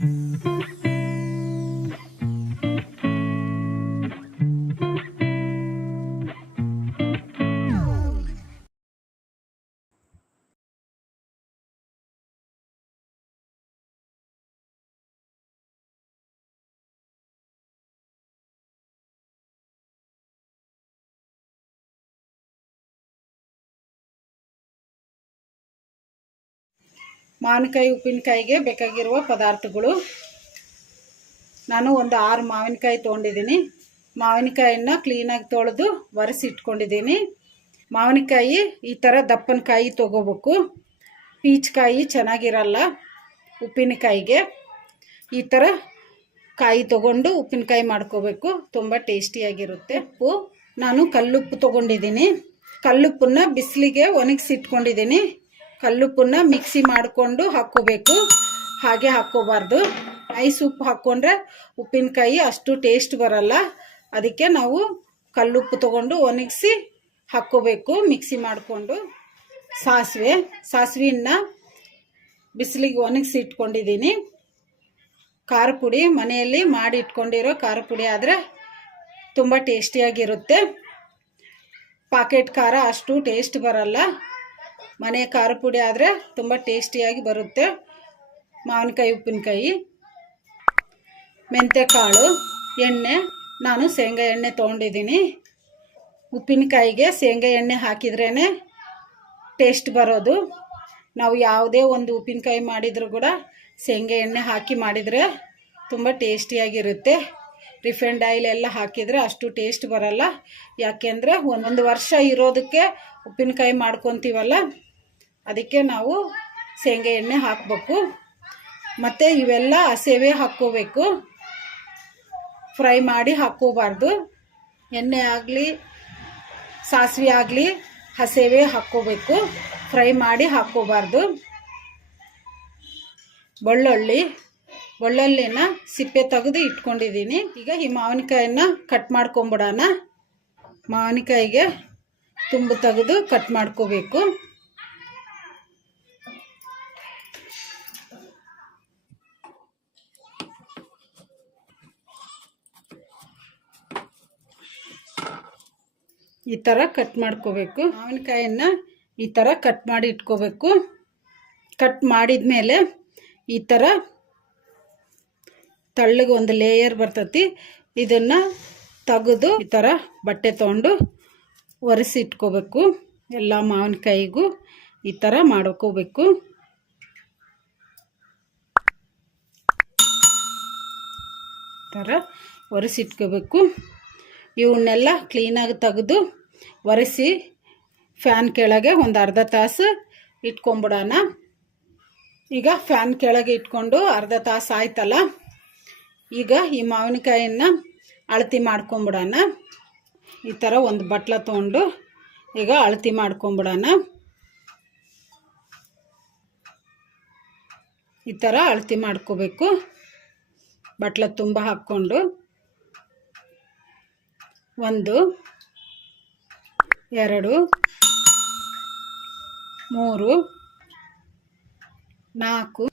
Mm-hmm. ಮಾವಿನಕಾಯಿ, ಉಪ್ಪಿನಕಾಯಿಗೆ ಬೇಕಾಗಿರುವ ಪದಾರ್ಥಗಳು. ನಾನು ಒಂದು ಆರು ಮಾವಿನಕಾಯಿ ತೊಗೊಂಡಿದ್ದೀನಿ. ಮಾವಿನಕಾಯಿನ ಕ್ಲೀನಾಗಿ ತೊಳೆದು ಒರೆಸಿ ಇಟ್ಕೊಂಡಿದ್ದೀನಿ. ಮಾವಿನಕಾಯಿ ಈ ಥರ ದಪ್ಪನಕಾಯಿ ತೊಗೋಬೇಕು. ಪೀಚ್ಕಾಯಿ ಚೆನ್ನಾಗಿರಲ್ಲ ಉಪ್ಪಿನಕಾಯಿಗೆ. ಈ ಥರ ಕಾಯಿ ತೊಗೊಂಡು ಉಪ್ಪಿನಕಾಯಿ ಮಾಡ್ಕೋಬೇಕು. ತುಂಬ ಟೇಸ್ಟಿಯಾಗಿರುತ್ತೆ ಉಪ್ಪು. ನಾನು ಕಲ್ಲುಪ್ಪು ತೊಗೊಂಡಿದ್ದೀನಿ. ಕಲ್ಲುಪ್ಪನ್ನ ಬಿಸಿಲಿಗೆ ಒಣಗಿಸಿ ಇಟ್ಕೊಂಡಿದ್ದೀನಿ. ಕಲ್ಲುಪ್ಪನ್ನ ಮಿಕ್ಸಿ ಮಾಡಿಕೊಂಡು ಹಾಕ್ಕೋಬೇಕು. ಹಾಗೆ ಹಾಕ್ಕೋಬಾರ್ದು. ಐಸ್ ಉಪ್ಪು ಹಾಕ್ಕೊಂಡ್ರೆ ಉಪ್ಪಿನಕಾಯಿ ಅಷ್ಟು ಟೇಸ್ಟ್ ಬರಲ್ಲ. ಅದಕ್ಕೆ ನಾವು ಕಲ್ಲುಪ್ಪು ತೊಗೊಂಡು ಒಣಗಿಸಿ ಹಾಕ್ಕೋಬೇಕು. ಮಿಕ್ಸಿ ಮಾಡಿಕೊಂಡು ಸಾಸಿವೆ, ಸಾಸಿವೆಯನ್ನ ಬಿಸಿಲಿಗೆ ಒಣಗಿಸಿ ಇಟ್ಕೊಂಡಿದ್ದೀನಿ. ಖಾರ ಪುಡಿ ಮನೆಯಲ್ಲಿ ಮಾಡಿ ಇಟ್ಕೊಂಡಿರೋ ಖಾರ ಪುಡಿ ಆದರೆ ತುಂಬ ಟೇಸ್ಟಿಯಾಗಿರುತ್ತೆ. ಪಾಕೆಟ್ ಖಾರ ಅಷ್ಟು ಟೇಸ್ಟ್ ಬರಲ್ಲ. ಮನೆ ಖಾರ ಪುಡಿ ಆದರೆ ತುಂಬ ಟೇಸ್ಟಿಯಾಗಿ ಬರುತ್ತೆ. ಮಾವಿನಕಾಯಿ, ಉಪ್ಪಿನಕಾಯಿ ಮೆಂತ್ಯಕಾಳು ಎಣ್ಣೆ. ನಾನು ಶೇಂಗಾ ಎಣ್ಣೆ ತೊಗೊಂಡಿದ್ದೀನಿ. ಉಪ್ಪಿನಕಾಯಿಗೆ ಶೇಂಗಾ ಎಣ್ಣೆ ಹಾಕಿದ್ರೇ ಟೇಸ್ಟ್ ಬರೋದು. ನಾವು ಯಾವುದೇ ಒಂದು ಉಪ್ಪಿನಕಾಯಿ ಮಾಡಿದರೂ ಕೂಡ ಶೇಂಗಾ ಎಣ್ಣೆ ಹಾಕಿ ಮಾಡಿದರೆ ತುಂಬ ಟೇಸ್ಟಿಯಾಗಿರುತ್ತೆ. ರಿಫೈಂಡ್ ಆಯಿಲ್ ಎಲ್ಲ ಹಾಕಿದರೆ ಅಷ್ಟು ಟೇಸ್ಟ್ ಬರಲ್ಲ. ಯಾಕೆಂದರೆ ಒಂದೊಂದು ವರ್ಷ ಇರೋದಕ್ಕೆ ಉಪ್ಪಿನಕಾಯಿ ಮಾಡ್ಕೊತೀವಲ್ಲ ಅದಕ್ಕೆ ನಾವು ಶೇಂಗಾ ಎಣ್ಣೆ ಹಾಕಬೇಕು. ಮತ್ತು ಇವೆಲ್ಲ ಹಸೇವೆ ಹಾಕ್ಕೋಬೇಕು. ಫ್ರೈ ಮಾಡಿ ಹಾಕ್ಕೋಬಾರ್ದು. ಎಣ್ಣೆ ಆಗಲಿ, ಸಾಸಿವೆ ಆಗಲಿ ಹಸೇವೆ ಹಾಕ್ಕೋಬೇಕು. ಫ್ರೈ ಮಾಡಿ ಹಾಕ್ಕೋಬಾರ್ದು. ಬೆಳ್ಳುಳ್ಳಿ, ಬೆಳ್ಳುಳ್ಳಿನ ಸಿಪ್ಪೆ ತೆಗೆದು ಇಟ್ಕೊಂಡಿದ್ದೀನಿ. ಈಗ ಈ ಮಾವಿನಕಾಯಿನ ಕಟ್ ಮಾಡ್ಕೊಂಬಿಡೋಣ. ಮಾವಿನಕಾಯಿಗೆ ತುಂಬು ತೆಗೆದು ಕಟ್ ಮಾಡ್ಕೋಬೇಕು. ಈ ಥರ ಕಟ್ ಮಾಡ್ಕೋಬೇಕು. ಮಾವಿನಕಾಯನ್ನು ಈ ಥರ ಕಟ್ ಮಾಡಿ ಇಟ್ಕೋಬೇಕು. ಕಟ್ ಮಾಡಿದ ಮೇಲೆ ಈ ಥರ ತಳ್ಳಗೆ ಒಂದು ಲೇಯರ್ ಬರ್ತತಿ. ಇದನ್ನು ತೆಗೆದು ಈ ಥರ ಬಟ್ಟೆ ತೊಗೊಂಡು ಒರೆಸಿ ಇಟ್ಕೋಬೇಕು. ಎಲ್ಲ ಮಾವಿನಕಾಯಿಗೂ ಈ ಥರ ಮಾಡ್ಕೋಬೇಕು. ಥರ ಒರೆಸಿಟ್ಕೋಬೇಕು ಇವನ್ನೆಲ್ಲ ಕ್ಲೀನಾಗಿ ತೆಗೆದು ಒರೆಸಿ ಫ್ಯಾನ್ ಕೆಳಗೆ ಒಂದು ಅರ್ಧ ತಾಸು ಇಟ್ಕೊಂಬಿಡೋಣ. ಈಗ ಫ್ಯಾನ್ ಕೆಳಗೆ ಇಟ್ಕೊಂಡು ಅರ್ಧ ತಾಸು ಆಯ್ತಲ್ಲ, ಈಗ ಈ ಮಾವಿನಕಾಯಿಯನ್ನು ಅಳತಿ ಮಾಡ್ಕೊಂಬಿಡೋಣ. ಈ ಥರ ಒಂದು ಬಟ್ಲ ತೊಗೊಂಡು ಈಗ ಅಳತಿ ಮಾಡ್ಕೊಂಬಿಡೋಣ. ಈ ಥರ ಅಳತಿ ಮಾಡ್ಕೋಬೇಕು. ಬಟ್ಲ ತುಂಬ ಹಾಕ್ಕೊಂಡು ಒಂದು ಎರಡು, ಮೂರು, ನಾಲ್ಕು,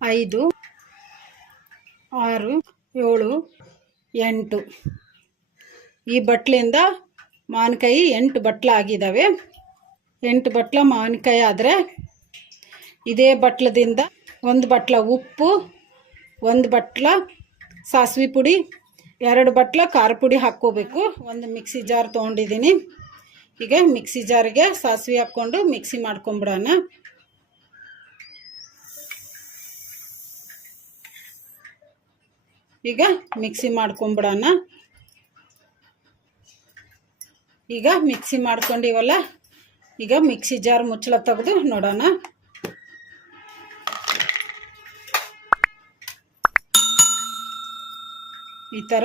ಐದು, ಆರು, ಏಳು, ಎಂಟು. ಈ ಬಟ್ಲಿಂದ ಮಾವಿನಕಾಯಿ ಎಂಟು ಬಟ್ಲ ಆಗಿದ್ದಾವೆ ಎಂಟು ಬಟ್ಲ ಮಾವಿನಕಾಯಿ ಆದರೆ ಇದೇ ಬಟ್ಲದಿಂದ ಒಂದು ಬಟ್ಲ ಉಪ್ಪು, ಒಂದು ಬಟ್ಲ ಸಾಸಿವೆ ಪುಡಿ ಎರಡು ಬಟ್ಲ ಖಾರ ಪುಡಿ ಹಾಕ್ಕೋಬೇಕು. ಒಂದು ಮಿಕ್ಸಿ ಜಾರ್ ತೊಗೊಂಡಿದ್ದೀನಿ. ಈಗ ಮಿಕ್ಸಿ ಜಾರಿಗೆ ಸಾಸಿವೆ ಹಾಕ್ಕೊಂಡು ಮಿಕ್ಸಿ ಮಾಡ್ಕೊಂಬಿಡೋಣ. ಈಗ ಮಿಕ್ಸಿ ಮಾಡ್ಕೊಂಬಿಡೋಣ. ಈಗ ಮಿಕ್ಸಿ ಮಾಡ್ಕೊಂಡಿವಲ್ಲ, ಈಗ ಮಿಕ್ಸಿ ಜಾರ್ ಮುಚ್ಚಳ ತೆಗೆದು ನೋಡೋಣ. ಈ ಥರ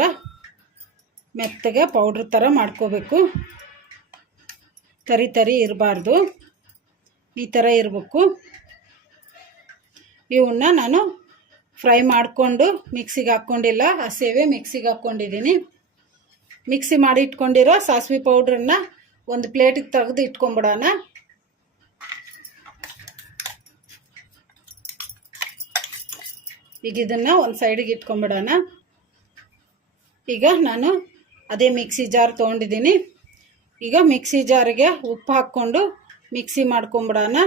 ಮೆತ್ತಗೆ ಪೌಡ್ರ್ ಥರ ಮಾಡ್ಕೋಬೇಕು. ತರಿ ತರಿ ಇರಬಾರ್ದು. ಈ ಥರ ಇರಬೇಕು. ಇವನ್ನ ನಾನು ಫ್ರೈ ಮಾಡಿಕೊಂಡು ಮಿಕ್ಸಿಗೆ ಹಾಕ್ಕೊಂಡಿಲ್ಲ, ಆ ಸೇವೆ ಮಿಕ್ಸಿಗೆ ಹಾಕ್ಕೊಂಡಿದ್ದೀನಿ. ಮಿಕ್ಸಿ ಮಾಡಿ ಇಟ್ಕೊಂಡಿರೋ ಸಾಸಿವೆ ಪೌಡ್ರನ್ನ ಒಂದು ಪ್ಲೇಟಿಗೆ ತೆಗೆದು ಇಟ್ಕೊಂಬಿಡೋಣ. ಈಗ ಇದನ್ನು ಒಂದು ಸೈಡಿಗೆ ಇಟ್ಕೊಂಬಿಡೋಣ. ಈಗ ನಾನು ಅದೇ ಮಿಕ್ಸಿ ಜಾರ್ ತೊಗೊಂಡಿದ್ದೀನಿ. ಈಗ ಮಿಕ್ಸಿ ಜಾರಿಗೆ ಉಪ್ಪು ಹಾಕ್ಕೊಂಡು ಮಿಕ್ಸಿ ಮಾಡ್ಕೊಂಬಿಡೋಣ.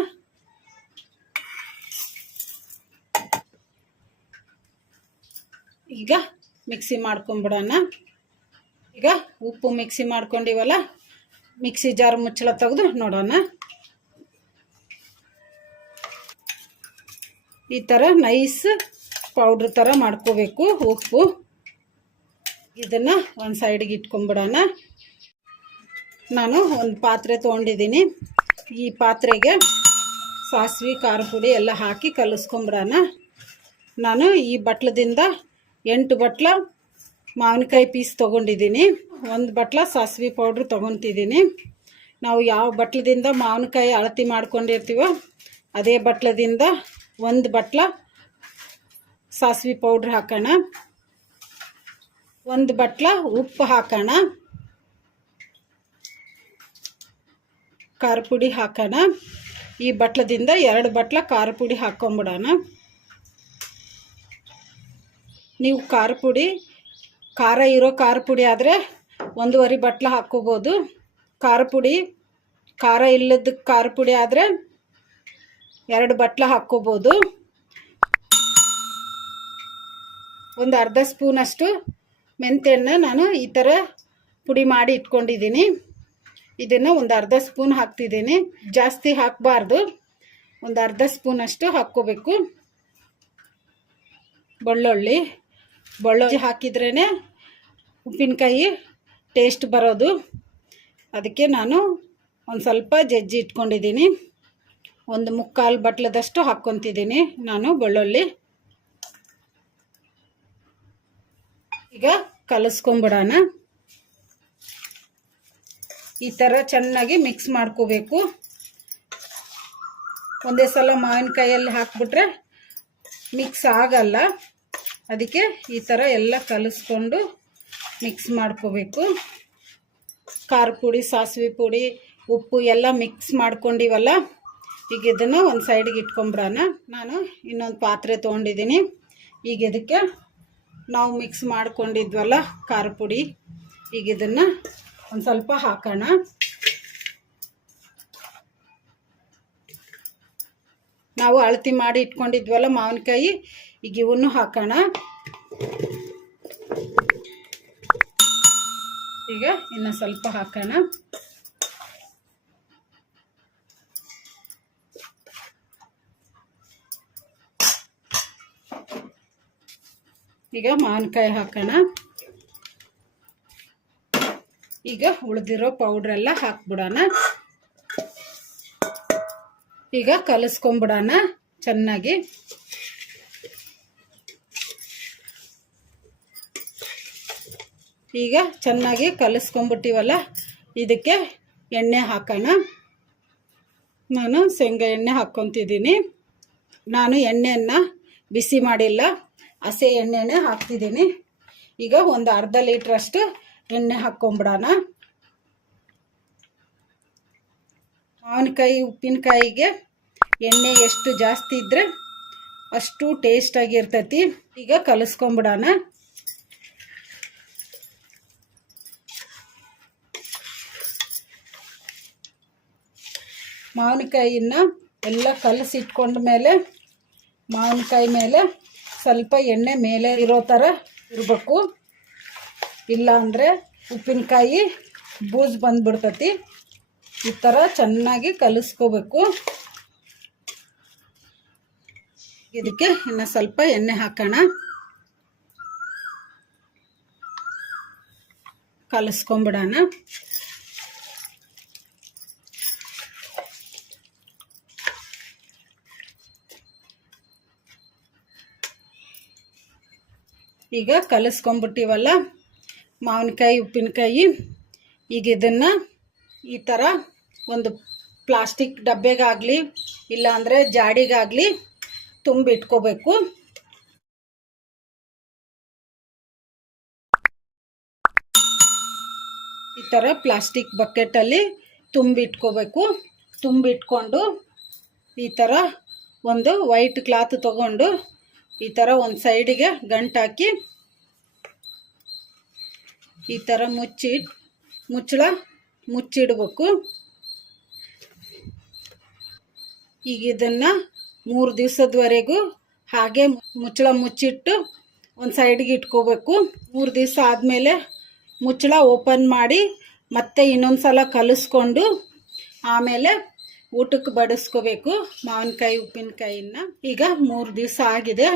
ಈಗ ಮಿಕ್ಸಿ ಮಾಡ್ಕೊಂಬಿಡೋಣ. ಈಗ ಉಪ್ಪು ಮಿಕ್ಸಿ ಮಾಡ್ಕೊಂಡಿವಲ್ಲ, ಮಿಕ್ಸಿ ಜಾರ್ ಮುಚ್ಚಳ ತೆಗೆದು ನೋಡೋಣ. ಈ ಥರ ನೈಸ್ ಪೌಡ್ರ್ ಥರ ಮಾಡ್ಕೋಬೇಕು ಉಪ್ಪು. ಇದನ್ನು ಒಂದು ಸೈಡಿಗೆ ಇಟ್ಕೊಂಬಿಡೋಣ ನಾನು ಒಂದು ಪಾತ್ರೆ ತೊಗೊಂಡಿದ್ದೀನಿ. ಈ ಪಾತ್ರೆಗೆ ಸಾಸಿವೆ, ಖಾರ ಪುಡಿ ಎಲ್ಲ ಹಾಕಿ ಕಲಿಸ್ಕೊಂಬಿಡೋಣ ನಾನು ಈ ಬಟ್ಲದಿಂದ ಎಂಟು ಬಟ್ಲ ಮಾವಿನಕಾಯಿ ಪೀಸ್ ತೊಗೊಂಡಿದ್ದೀನಿ. ಒಂದು ಬಟ್ಲ ಸಾಸಿವೆ ಪೌಡ್ರ್ ತೊಗೊತಿದ್ದೀನಿ. ನಾವು ಯಾವ ಬಟ್ಲದಿಂದ ಮಾವಿನಕಾಯಿ ಅಳತಿ ಮಾಡ್ಕೊಂಡಿರ್ತೀವೋ ಅದೇ ಬಟ್ಲದಿಂದ ಒಂದು ಬಟ್ಲ ಸಾಸಿವೆ ಪೌಡ್ರ್ ಹಾಕೋಣ. ಒಂದು ಬಟ್ಲ ಉಪ್ಪು ಹಾಕೋಣ. ಖಾರ ಪುಡಿ ಹಾಕೋಣ. ಈ ಬಟ್ಲದಿಂದ ಎರಡು ಬಟ್ಲ ಖಾರ ಪುಡಿ ಹಾಕ್ಕೊಂಬಿಡೋಣ ನೀವು ಖಾರ ಪುಡಿ, ಖಾರ ಇರೋ ಖಾರ ಪುಡಿ ಆದರೆ ಒಂದೂವರೆ ಬಟ್ಲ ಹಾಕ್ಕೋಬೋದು ಖಾರ ಪುಡಿ, ಖಾರ ಇಲ್ಲದ ಖಾರ ಪುಡಿ ಆದರೆ ಎರಡು ಬಟ್ಲ ಹಾಕ್ಕೋಬೋದು ಒಂದು ಅರ್ಧ ಸ್ಪೂನಷ್ಟು ಮೆಂತ್ಯೆಣ್ಣೆ ನಾನು ಈ ಥರ ಪುಡಿ ಮಾಡಿ ಇಟ್ಕೊಂಡಿದ್ದೀನಿ. ಇದನ್ನು ಒಂದು ಅರ್ಧ ಸ್ಪೂನ್ ಹಾಕ್ತಿದ್ದೀನಿ. ಜಾಸ್ತಿ ಹಾಕಬಾರ್ದು. ಒಂದು ಅರ್ಧ ಸ್ಪೂನಷ್ಟು ಹಾಕ್ಕೋಬೇಕು. ಬೆಳ್ಳುಳ್ಳಿ. ಬೆಳ್ಳುಳ್ಳಿ ಹಾಕಿದ್ರೇ ಉಪ್ಪಿನಕಾಯಿ ಟೇಸ್ಟ್ ಬರೋದು. ಅದಕ್ಕೆ ನಾನು ಒಂದು ಸ್ವಲ್ಪ ಜಜ್ಜಿ ಇಟ್ಕೊಂಡಿದ್ದೀನಿ. ಒಂದು ಮುಕ್ಕಾಲು ಬಟ್ಲದಷ್ಟು ಹಾಕ್ಕೊತಿದ್ದೀನಿ ನಾನು ಬೆಳ್ಳುಳ್ಳಿ. ಈಗ ಕಲಸ್ಕೊಂಬಿಡೋಣ. ಈ ಥರ ಚೆನ್ನಾಗಿ ಮಿಕ್ಸ್ ಮಾಡ್ಕೋಬೇಕು. ಒಂದೇ ಸಲ ಮಾವಿನಕಾಯಲ್ಲಿ ಹಾಕ್ಬಿಟ್ರೆ ಮಿಕ್ಸ್ ಆಗಲ್ಲ. ಅದಕ್ಕೆ ಈ ಥರ ಎಲ್ಲ ಕಲಿಸ್ಕೊಂಡು ಮಿಕ್ಸ್ ಮಾಡ್ಕೋಬೇಕು. ಖಾರ ಪುಡಿ, ಸಾಸಿವೆ ಪುಡಿ, ಉಪ್ಪು ಎಲ್ಲ ಮಿಕ್ಸ್ ಮಾಡ್ಕೊಂಡಿವಲ್ಲ, ಈಗ ಇದನ್ನು ಒಂದು ಸೈಡಿಗೆ ಇಟ್ಕೊಂಬಿಡೋಣ. ನಾನು ಇನ್ನೊಂದು ಪಾತ್ರೆ ತೊಗೊಂಡಿದ್ದೀನಿ. ಈಗ ಇದಕ್ಕೆ ನಾವು ಮಿಕ್ಸ್ ಮಾಡ್ಕೊಂಡಿದ್ವಲ್ಲ ಖಾರ ಪುಡಿ. ಈಗ ಇದನ್ನು ಒಂದು ಸ್ವಲ್ಪ ಹಾಕೋಣ. ನಾವು ಅಳತಿ ಮಾಡಿ ಇಟ್ಕೊಂಡಿದ್ವಲ್ಲ ಮಾವಿನಕಾಯಿ, ಈಗ ಇವನ್ನು ಹಾಕೋಣ. ಈಗ ಇನ್ನು ಸ್ವಲ್ಪ ಹಾಕೋಣ. ಈಗ ಮಾವಿನಕಾಯಿ ಹಾಕೋಣ. ಈಗ ಉಳಿದಿರೋ ಪೌಡ್ರೆಲ್ಲ ಹಾಕ್ಬಿಡೋಣ. ಈಗ ಕಲಸ್ಕೊಂಬಿಡೋಣ ಚೆನ್ನಾಗಿ. ಈಗ ಚೆನ್ನಾಗಿ ಕಲಿಸ್ಕೊಂಬಿಟ್ಟಿವಲ್ಲ, ಇದಕ್ಕೆ ಎಣ್ಣೆ ಹಾಕೋಣ. ನಾನು ಶೇಂಗಾ ಎಣ್ಣೆ ಹಾಕ್ಕೊತಿದ್ದೀನಿ. ನಾನು ಎಣ್ಣೆಯನ್ನು ಬಿಸಿ ಮಾಡಿಲ್ಲ. ಹಸೆ ಎಣ್ಣೆನೇ ಹಾಕ್ತಿದ್ದೀನಿ. ಈಗ ಒಂದು ಅರ್ಧ ಲೀಟ್ರಷ್ಟು ಎಣ್ಣೆ ಹಾಕ್ಕೊಂಬಿಡೋಣ. ಮಾವಿನಕಾಯಿ, ಉಪ್ಪಿನಕಾಯಿಗೆ ಎಣ್ಣೆ ಎಷ್ಟು ಜಾಸ್ತಿ ಇದ್ದರೆ ಅಷ್ಟು ಟೇಸ್ಟಾಗಿರ್ತೈತಿ. ಈಗ ಕಲಿಸ್ಕೊಂಬಿಡೋಣ. ಮಾವಿನಕಾಯಿನ ಎಲ್ಲ ಕಲಸಿಟ್ಕೊಂಡ ಮೇಲೆ ಮಾವಿನಕಾಯಿ ಮೇಲೆ ಸ್ವಲ್ಪ ಎಣ್ಣೆ ಮೇಲೆ ಇರೋ ಥರ ಇರಬೇಕು. ಇಲ್ಲ ಅಂದರೆ ಉಪ್ಪಿನಕಾಯಿ ಬೂಜ್ ಬಂದ್ಬಿಡ್ತತಿ. ಈ ಥರ ಚೆನ್ನಾಗಿ ಕಲಿಸ್ಕೋಬೇಕು. ಇದಕ್ಕೆ ಇನ್ನು ಸ್ವಲ್ಪ ಎಣ್ಣೆ ಹಾಕೋಣ. ಕಲಿಸ್ಕೊಂಬಿಡೋಣ. ಈಗ ಕಲಿಸ್ಕೊಂಬಿಟ್ಟಿವಲ್ಲ ಮಾವಿನಕಾಯಿ, ಉಪ್ಪಿನಕಾಯಿ. ಈಗ ಇದನ್ನು ಈ ಥರ ಒಂದು ಪ್ಲಾಸ್ಟಿಕ್ ಡಬ್ಬೆಗಾಗಲಿ, ಇಲ್ಲಾಂದರೆ ಜಾಡಿಗಾಗಲಿ ತುಂಬಿಟ್ಕೋಬೇಕು. ಈ ಥರ ಪ್ಲಾಸ್ಟಿಕ್ ಬಕೆಟಲ್ಲಿ ತುಂಬಿಟ್ಕೋಬೇಕು. ತುಂಬಿಟ್ಕೊಂಡು ಈ ಥರ ಒಂದು ವೈಟ್ ಕ್ಲಾತ್ ತಗೊಂಡು ಈ ಥರ ಒಂದು ಸೈಡಿಗೆ ಗಂಟಾಕಿ ಈ ಥರ ಮುಚ್ಚಿ, ಮುಚ್ಚಳ ಮುಚ್ಚಿಡ್ಬೇಕು. ಈಗ ಇದನ್ನು ಮೂರು ದಿವಸದವರೆಗೂ ಹಾಗೆ ಮುಚ್ಚಳ ಮುಚ್ಚಿಟ್ಟು ಒಂದು ಸೈಡ್ಗೆ ಇಟ್ಕೋಬೇಕು. ಮೂರು ದಿವಸ ಆದಮೇಲೆ ಮುಚ್ಚಳ ಓಪನ್ ಮಾಡಿ ಮತ್ತೆ ಇನ್ನೊಂದು ಸಲ ಕಲಿಸ್ಕೊಂಡು ಆಮೇಲೆ ಊಟಕ್ಕೆ ಬಡಿಸ್ಕೋಬೇಕು ಮಾವಿನಕಾಯಿ, ಉಪ್ಪಿನಕಾಯಿನ. ಈಗ ಮೂರು ದಿವಸ ಆಗಿದೆ.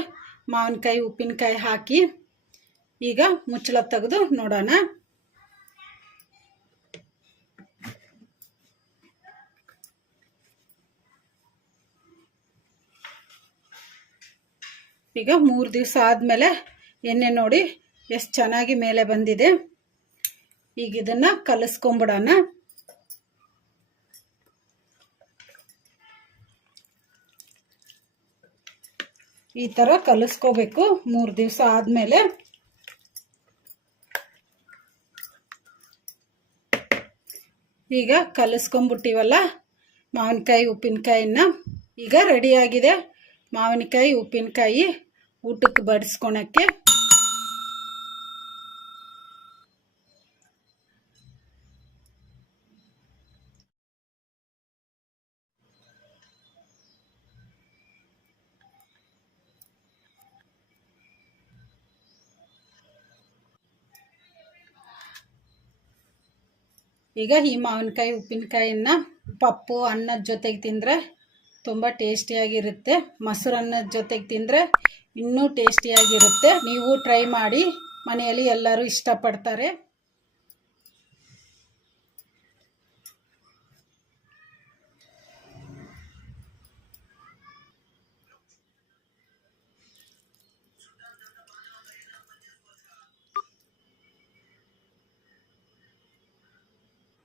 ಮಾವಿನಕಾಯಿ, ಉಪ್ಪಿನಕಾಯಿ ಹಾಕಿ ಈಗ ಮುಚ್ಚಳ ತೆಗೆದು ನೋಡೋಣ. ಈಗ ಮೂರು ದಿವಸ ಆದಮೇಲೆ ಎಣ್ಣೆ ನೋಡಿ ಎಷ್ಟು ಚೆನ್ನಾಗಿ ಮೇಲೆ ಬಂದಿದೆ. ಈಗ ಇದನ್ನು ಕಲಿಸ್ಕೊಂಬಿಡೋಣ. ಈ ಥರ ಕಲಿಸ್ಕೋಬೇಕು ಮೂರು ದಿವಸ ಆದಮೇಲೆ. ಈಗ ಕಲಿಸ್ಕೊಂಬಿಟ್ಟಿವಲ್ಲ ಮಾವಿನಕಾಯಿ ಉಪ್ಪಿನಕಾಯಿನ ಈಗ ರೆಡಿಯಾಗಿದೆ ಮಾವಿನಕಾಯಿ, ಉಪ್ಪಿನಕಾಯಿ ಊಟಕ್ಕೆ ಬಡಿಸ್ಕೊಳಕ್ಕೆ. ಈಗ ಈ ಮಾವಿನಕಾಯಿ ಉಪ್ಪಿನಕಾಯಿನ ಪಪ್ಪು ಅನ್ನದ ಜೊತೆಗೆ ತಿಂದರೆ ತುಂಬ ಟೇಸ್ಟಿಯಾಗಿರುತ್ತೆ. ಮೊಸರು ಅನ್ನದ ಜೊತೆಗೆ ತಿಂದರೆ ಇನ್ನೂ ಟೇಸ್ಟಿಯಾಗಿರುತ್ತೆ. ನೀವು ಟ್ರೈ ಮಾಡಿ. ಮನೆಯಲ್ಲಿ ಎಲ್ಲರೂ ಇಷ್ಟಪಡ್ತಾರೆ.